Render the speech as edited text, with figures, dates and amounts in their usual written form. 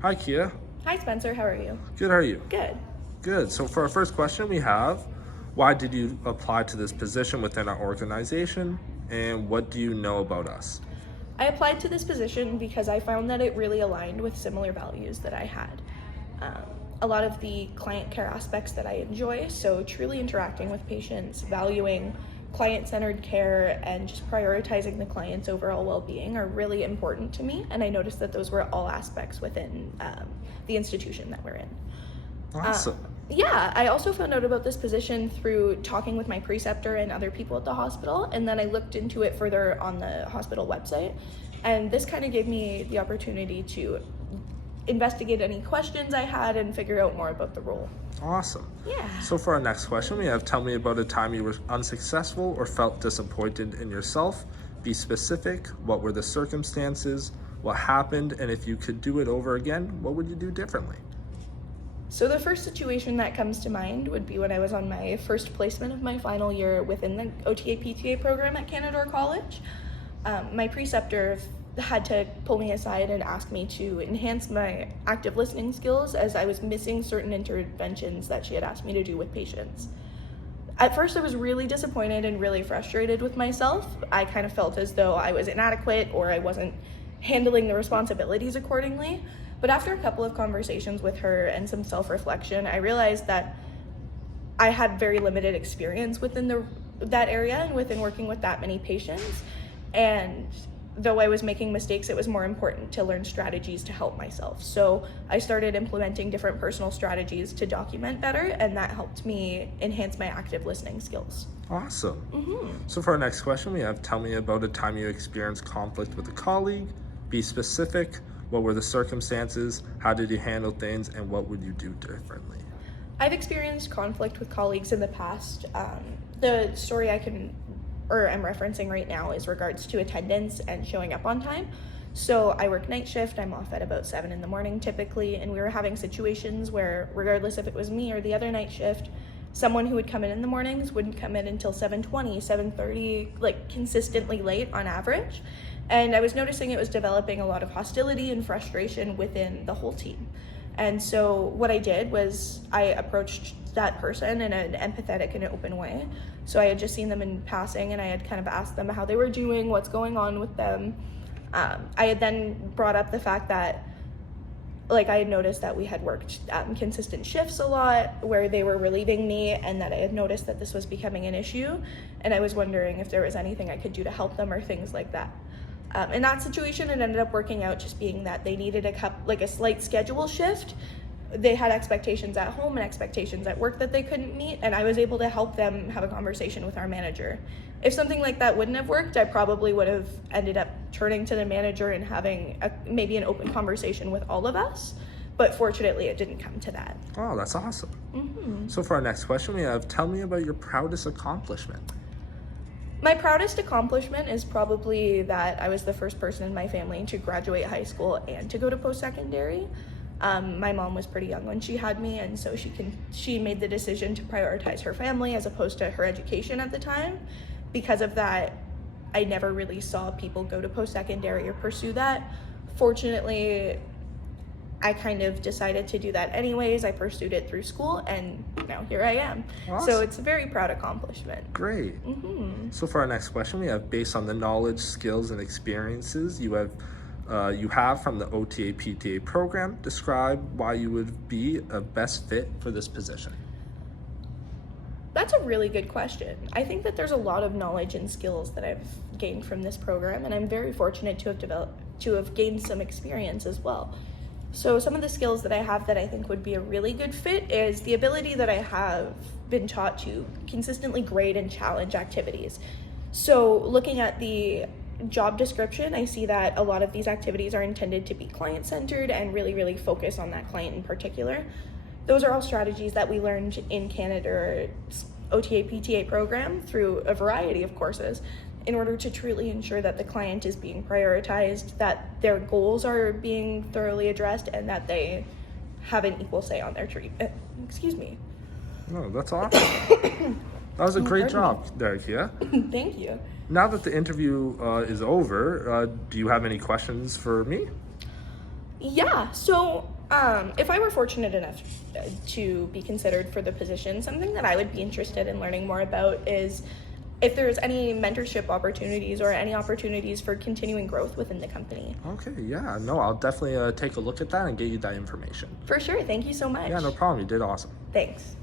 Hi, Kia. Hi, Spencer. How are you? Good, how are you? Good. Good. So for our first question, we have, why did you apply to this position within our organization, and what do you know about us? I applied to this position because I found that it really aligned with similar values that I had. Um, a lot of the client care aspects that I enjoy, so truly interacting with patients, valuing client-centered care, and just prioritizing the client's overall well-being are really important to me, and I noticed that those were all aspects within the institution that we're in. Awesome. Yeah, I also found out about this position through talking with my preceptor and other people at the hospital, and then I looked into it further on the hospital website. And this kind of gave me the opportunity to investigate any questions I had and figure out more about the role. Awesome. Yeah. So for our next question, we have, tell me about a time you were unsuccessful or felt disappointed in yourself. Be specific. What were the circumstances? What happened? And if you could do it over again, what would you do differently? So the first situation that comes to mind would be when I was on my first placement of my final year within the OTA PTA program at Canadore College. My preceptor had to pull me aside and ask me to enhance my active listening skills as I was missing certain interventions that she had asked me to do with patients. At first, I was really disappointed and really frustrated with myself. I kind of felt as though I was inadequate or I wasn't handling the responsibilities accordingly. But after a couple of conversations with her and some self-reflection, I realized that I had very limited experience within that area and within working with that many patients. And though I was making mistakes, it was more important to learn strategies to help myself. So I started implementing different personal strategies to document better, and that helped me enhance my active listening skills. Awesome. So for our next question, we have, tell me about a time you experienced conflict with a colleague. Be specific. What were the circumstances? How did you handle things? And what would you do differently? I've experienced conflict with colleagues in the past. The story I'm referencing right now is regards to attendance and showing up on time. So I work night shift. I'm off at about 7 in the morning typically, and we were having situations where, regardless if it was me or the other night shift, someone who would come in the mornings wouldn't come in until 7:20, 7:30, like consistently late on average. And I was noticing it was developing a lot of hostility and frustration within the whole team. And so what I did was I approached that person in an empathetic and open way. So I had just seen them in passing and I had kind of asked them how they were doing, what's going on with them. I had then brought up the fact that I had noticed that we had worked consistent shifts a lot where they were relieving me, and that I had noticed that this was becoming an issue. And I was wondering if there was anything I could do to help them or things like that. In that situation, it ended up working out just being that they needed a slight schedule shift. They had expectations at home and expectations at work that they couldn't meet, and I was able to help them have a conversation with our manager. If something like that wouldn't have worked, I probably would have ended up turning to the manager and having maybe an open conversation with all of us, but fortunately it didn't come to that. Oh, that's awesome. So for our next question, we have, tell me about your proudest accomplishment. My proudest accomplishment is probably that I was the first person in my family to graduate high school and to go to post-secondary. My mom was pretty young when she had me, and so she made the decision to prioritize her family as opposed to her education at the time. Because of that, I never really saw people go to post-secondary or pursue that. Fortunately, I kind of decided to do that anyways. I pursued it through school, and now here I am. Awesome. So it's a very proud accomplishment. Great. So for our next question, we have, based on the knowledge, skills, and experiences you have from the OTA PTA program, describe why you would be a best fit for this position. That's a really good question. I think that there's a lot of knowledge and skills that I've gained from this program, and I'm very fortunate to have gained some experience as well. So some of the skills that I have that I think would be a really good fit is the ability that I have been taught to consistently grade and challenge activities. So looking at the job description, I see that a lot of these activities are intended to be client-centered and really, really focus on that client in particular. Those are all strategies that we learned in Canada's OTA PTA program through a variety of courses in order to truly ensure that the client is being prioritized, that their goals are being thoroughly addressed, and that they have an equal say on their treatment. Excuse me. Oh, that's awesome. That was a great job there, Kia. Thank you. Now that the interview is over, do you have any questions for me? Yeah, so if I were fortunate enough to be considered for the position, something that I would be interested in learning more about is if there's any mentorship opportunities or any opportunities for continuing growth within the company. Okay, yeah, no, I'll definitely take a look at that and get you that information. For sure. Thank you so much. Yeah, no problem. You did awesome. Thanks.